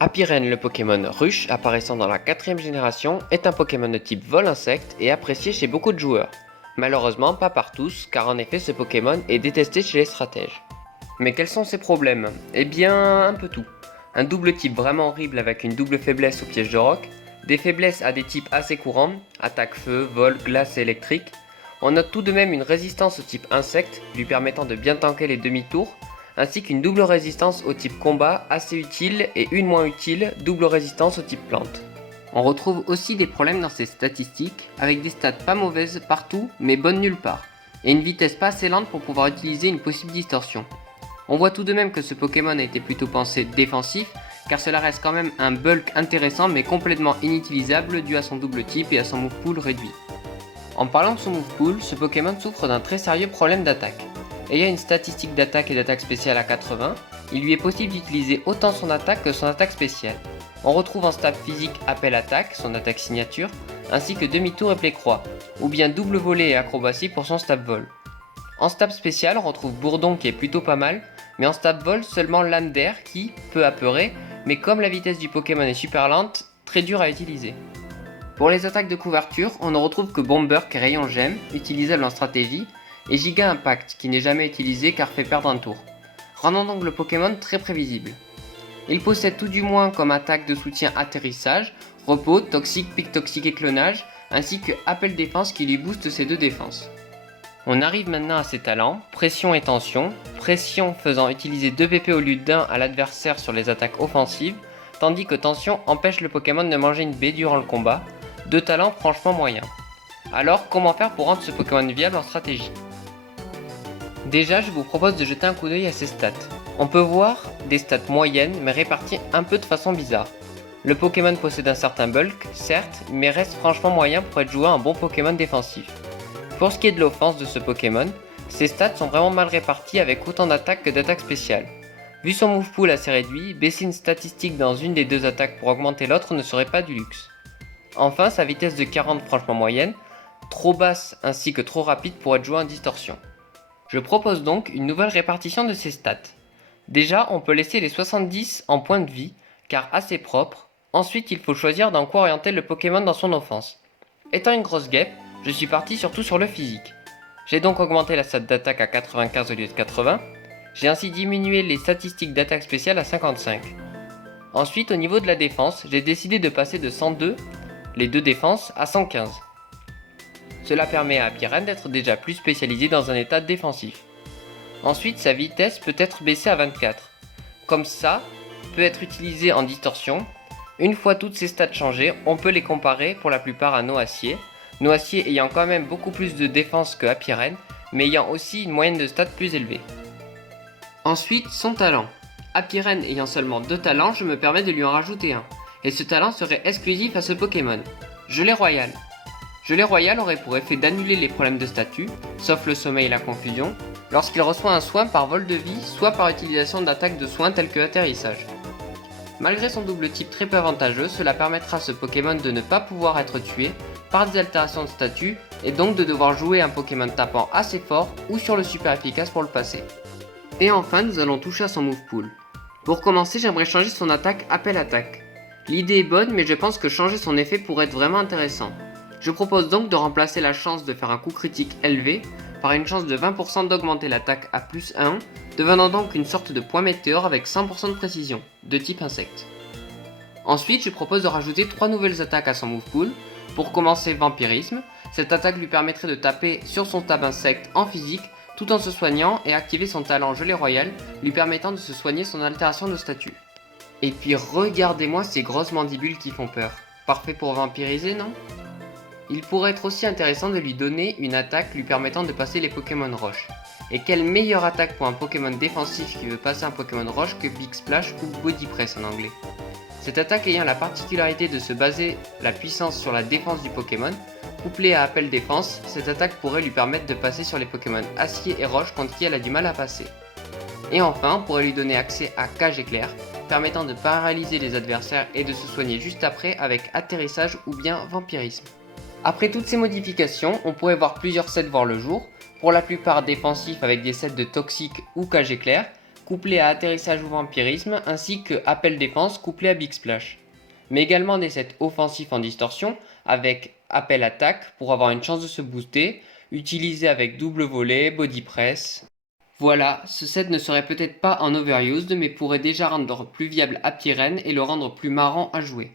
Happyren, le Pokémon ruche apparaissant dans la 4ème génération, est un Pokémon de type vol-insecte et apprécié chez beaucoup de joueurs. Malheureusement pas par tous, car en effet ce Pokémon est détesté chez les stratèges. Mais quels sont ses problèmes? Eh bien, un peu tout. Un double type vraiment horrible avec une double faiblesse au piège de roc, des faiblesses à des types assez courants, attaque feu, vol, glace et électrique. On note tout de même une résistance au type insecte, lui permettant de bien tanker les demi-tours, ainsi qu'une double résistance au type combat assez utile et une moins utile, double résistance au type plante. On retrouve aussi des problèmes dans ses statistiques, avec des stats pas mauvaises partout mais bonnes nulle part, et une vitesse pas assez lente pour pouvoir utiliser une possible distorsion. On voit tout de même que ce Pokémon a été plutôt pensé défensif, car cela reste quand même un bulk intéressant mais complètement inutilisable dû à son double type et à son move pool réduit. En parlant de son move pool, ce Pokémon souffre d'un très sérieux problème d'attaque. Ayant une statistique d'attaque et d'attaque spéciale à 80, il lui est possible d'utiliser autant son attaque que son attaque spéciale. On retrouve en stab physique appel-attaque, son attaque signature, ainsi que demi-tour et play-croix, ou bien double volée et acrobatie pour son stab vol. En stab spécial, on retrouve Bourdon qui est plutôt pas mal, mais en stab vol seulement Lame d'air qui, peu apeuré, mais comme la vitesse du Pokémon est super lente, très dur à utiliser. Pour les attaques de couverture, on ne retrouve que Bomber qui est rayon gemme, utilisable en stratégie, et Giga Impact qui n'est jamais utilisé car fait perdre un tour, rendant donc le Pokémon très prévisible. Il possède tout du moins comme attaque de soutien atterrissage, repos, toxique, pic toxique et clonage, ainsi que appel défense qui lui booste ses deux défenses. On arrive maintenant à ses talents, pression et tension, pression faisant utiliser 2 PP au lieu d'1 à l'adversaire sur les attaques offensives, tandis que tension empêche le Pokémon de manger une baie durant le combat, deux talents franchement moyens. Alors comment faire pour rendre ce Pokémon viable en stratégie? Déjà, je vous propose de jeter un coup d'œil à ses stats. On peut voir des stats moyennes mais réparties un peu de façon bizarre. Le Pokémon possède un certain bulk, certes, mais reste franchement moyen pour être joué un bon Pokémon défensif. Pour ce qui est de l'offense de ce Pokémon, ses stats sont vraiment mal répartis avec autant d'attaques que d'attaques spéciales. Vu son move pool assez réduit, baisser une statistique dans une des deux attaques pour augmenter l'autre ne serait pas du luxe. Enfin, sa vitesse de 40 franchement moyenne, trop basse ainsi que trop rapide pour être joué en distorsion. Je propose donc une nouvelle répartition de ses stats. Déjà, on peut laisser les 70 en points de vie, car assez propre. Ensuite, il faut choisir dans quoi orienter le Pokémon dans son offense. Étant une grosse guêpe, je suis parti surtout sur le physique. J'ai donc augmenté la stat d'attaque à 95 au lieu de 80. J'ai ainsi diminué les statistiques d'attaque spéciale à 55. Ensuite, au niveau de la défense, j'ai décidé de passer de 102, les deux défenses, à 115. Cela permet à Happyren d'être déjà plus spécialisé dans un état défensif. Ensuite, sa vitesse peut être baissée à 24. Comme ça, peut être utilisée en distorsion. Une fois toutes ces stats changées, on peut les comparer pour la plupart à Noacier. Noacier ayant quand même beaucoup plus de défense que Happyren, mais ayant aussi une moyenne de stats plus élevée. Ensuite, son talent. Happyren ayant seulement 2 talents, je me permets de lui en rajouter un. Et ce talent serait exclusif à ce Pokémon. Gelée Royale. Gelée Royale aurait pour effet d'annuler les problèmes de statut, sauf le sommeil et la confusion, lorsqu'il reçoit un soin par vol de vie, soit par utilisation d'attaques de soins telles que atterrissage. Malgré son double type très peu avantageux, cela permettra à ce Pokémon de ne pas pouvoir être tué par des altérations de statut et donc de devoir jouer un Pokémon tapant assez fort ou sur le super efficace pour le passer. Et enfin, nous allons toucher à son move pool. Pour commencer, j'aimerais changer son attaque appel-attaque. L'idée est bonne, mais je pense que changer son effet pourrait être vraiment intéressant. Je propose donc de remplacer la chance de faire un coup critique élevé par une chance de 20% d'augmenter l'attaque à plus 1, devenant donc une sorte de point météore avec 100% de précision, de type insecte. Ensuite, je propose de rajouter 3 nouvelles attaques à son move pool. Pour commencer, Vampirisme. Cette attaque lui permettrait de taper sur son tab insecte en physique tout en se soignant et activer son talent Gelée Royale, lui permettant de se soigner son altération de statut. Et puis regardez-moi ces grosses mandibules qui font peur. Parfait pour vampiriser, non? Il pourrait être aussi intéressant de lui donner une attaque lui permettant de passer les Pokémon Roche. Et quelle meilleure attaque pour un Pokémon défensif qui veut passer un Pokémon Roche que Big Splash ou Body Press en anglais. Cette attaque ayant la particularité de se baser la puissance sur la défense du Pokémon, couplée à appel défense, cette attaque pourrait lui permettre de passer sur les Pokémon Acier et Roche contre qui elle a du mal à passer. Et enfin, on pourrait lui donner accès à Cage Éclair, permettant de paralyser les adversaires et de se soigner juste après avec Atterrissage ou bien Vampirisme. Après toutes ces modifications, on pourrait voir plusieurs sets voir le jour, pour la plupart défensifs avec des sets de Toxique ou Cage Éclair, couplé à atterrissage ou vampirisme, ainsi que appel défense couplé à Big Splash. Mais également des sets offensifs en distorsion, avec appel attaque pour avoir une chance de se booster, utilisé avec double volet, body press. Voilà, ce set ne serait peut-être pas en overused, mais pourrait déjà rendre plus viable Aptiren et le rendre plus marrant à jouer.